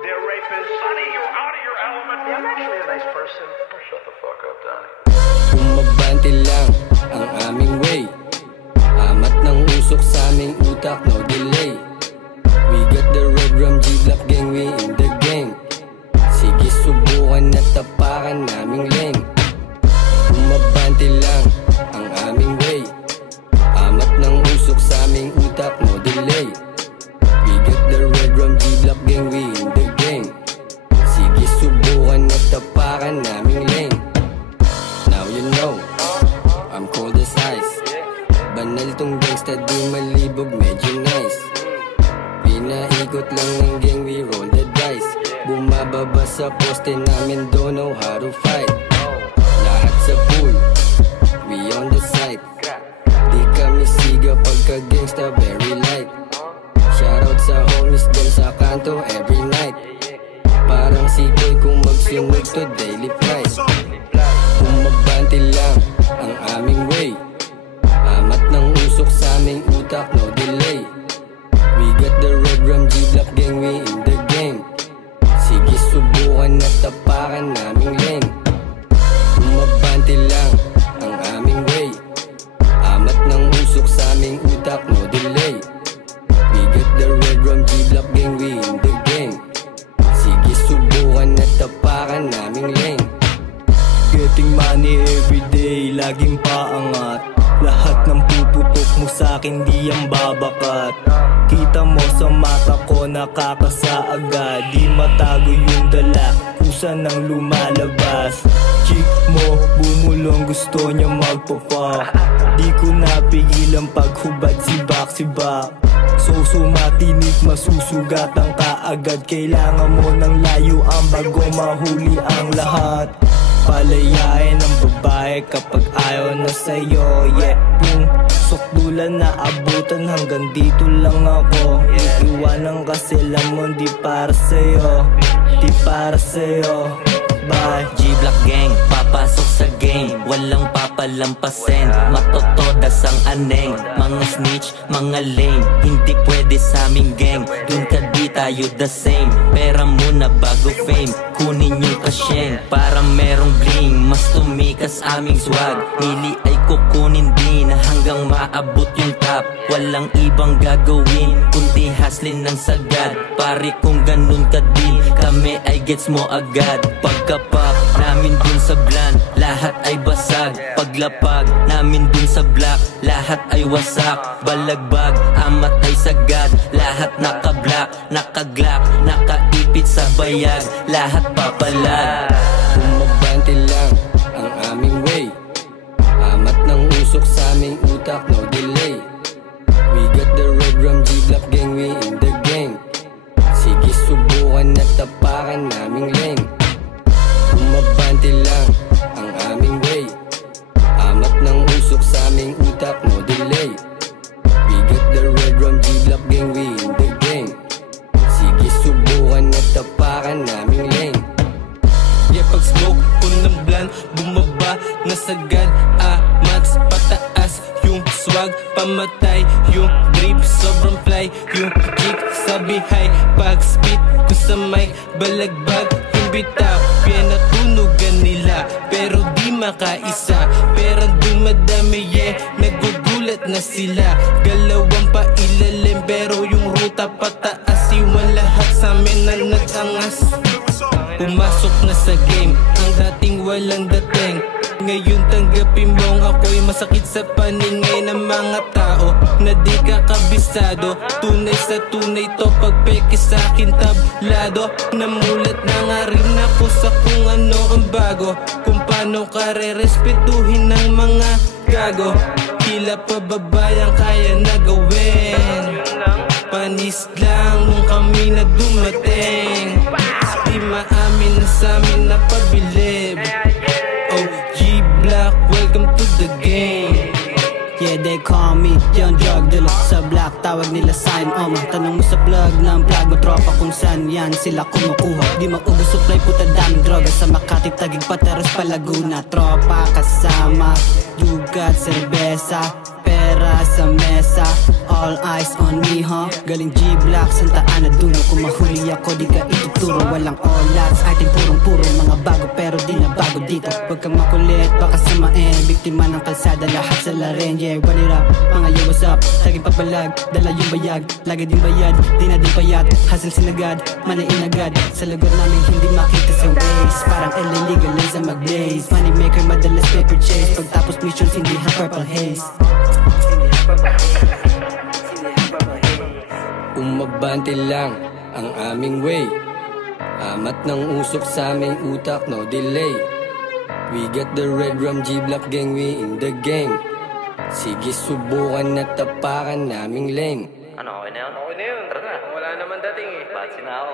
They're rapists. Sonny, you're out of your element. Yeah, I'm actually a nice person. Oh, shut the fuck up, Donnie. Bumabante lang ang aming way. Amat ng usok sa aming utak, no delay. We got the red rum G-Block gang, we in the game. Sige subukan na tapakan naming lane. Bumabante lang ang aming way. Amat ng usok sa aming utak, no delay. We got the red rum G-Block gang, we in the game. Sige subukan na tapakan naming lane. Now you know, I'm cold as ice. Banal tong gangsta, di malibog, medyo nice. Pinaikot lang ng gang, we roll the dice. Bumababa sa poste namin, don't know how to fight. Lahat sa pool, we on the side. Di kami siga pagka gangsta, very light. Shoutout sa homies dyan sa kanto every night. Parang sikoy kung magsunod to daily flight. Bumabante lang ang aming way. Amat ng usok sa aming utak, no delay. We got the red rum G-Block gang, we in the game. Sige subukan na tapakan naming lane. Bumabante lang ang aming way. Amat ng usok sa aming utak, no delay. We got the red rum G-Block gang, we in the game. Sige subukan na tapakan naming lane. Getting money everyday, laging paangat. Lahat ng puputok mo sa'kin di ang babakat. Kita mo sa mata ko nakakasa agad. Di matago yung dala, pusa nang lumalabas. Chick mo bumulong, gusto niya magpa-fuck. Di ko napigilan paghubad sibak-sibak. So sumatinik, masusugatan ka agad. Kailangan mo ng layuan bago mahuli ang lahat. Palayain ang babae kapag ayaw na sa'yo. Yeah, kung sukdulan na abutan hanggang dito lang ako. Iiwanan kasi lamon di para sa'yo. Di para sa'yo. Bye. G-Block gang, papasok sa game. Walang papalampasin, matotodas ang aneng. Mga snitch, mga lame, hindi pwede sa aming gang. Dun ka di tayo the same. Pera muna bago fame, kunin yung kasyeng. Para merong bling, mas tumikas aming swag. Mili ay kukunin din hanggang maabot yung top. Walang ibang gagawin, kundi haslin ng sagad. Pare kung ganun ka din, kami ay gets mo agad. Pagka-pop namin dun sa bland, lahat ay basag. Paglapag namin dun sa black, lahat ay wasak. Balagbag, amat ay sagad, lahat naka-black, naka-glock, nakaipit sa bayag, lahat papalag. Bumabante lang ang aming way. Amat ng usok sa aming utak, no delay. We got the red rum G-Block gang, we in the game. Sige subukan na tapakan naming lane. Bumabante lang ang aming way. Amat ng usok sa aming utak, no delay. We got the red rum G-Block gang, we in the game. Sige subukan na tapakan naming lane. Yeah, pag smoke ko ng blunt, bumaba na sagad. Mats pataas yung swag, pamatay yung drip, sobrang fly yung kick, sabi hi. Pag spit ko sa mic, balagbag yung bitaw. Pinatunugan nila, pero di makaisa. Pero dumadami, yeah, nagugulat na sila. Galawang pa ilalim, pero yung ruta pataas. Iwan lahat sa amin na nag-angas. Pumasok na sa game, ang dating walang dating. Ngayon tanggapin mong ako'y masakit sa paningay ng mga tao na di ka kabisado. Tunay sa tunay to, pagpeke sa'kin tablado. Namulat na nga rin ako sa kung ano ang bago, kung paano ka re-respetuhin ng mga gago. Tila pababayang kaya na gawin, panis lang nung kami na dumating. Di maamin na sa'min na pabilib. Oh, G-Block, welcome to the game. Yeah, they call me Young Drug Dealer. Sa black, tawag nila sign on. Tanong mo sa plug ng plug mo, tropa kung saan yan sila kumukuha. Di mag-ubos supply, puta daming droga. Sa Makati, Taguig, Pateros, Palaguna. Tropa kasama, dugat, serbesa, pera sa mesa. All eyes on me, huh? Galing G-Block, Santa Ana, dulo. Kung mahuli ako, di ka itutuloy. turo, walang all outs. Ating purong-puro, mga bago pero di na bago dito. Huwag kang makulit, baka samain. Biktima ng kalsada, lahat sa laren. Yeah, run it up, mga yo what's up. Laging papalag, dala yung bayag. Lagi din bayad, di na din payat. Hassle sinagad, manain agad. Sa lugar namin hindi makita sa ways. Parang illegal ang mag-blaze. Money maker, madalas paper chase. Pagtapos missions, hindi ha purple haze. Umabante lang ang aming way. Amat ng usok sa aming utak, no delay. We got the red rum G-Block gang, we in the game. Sige subukan na tapakan naming lane. Ano, okay na yun? Okay na yun, tara na. Wala naman dating eh. Batsi na ako.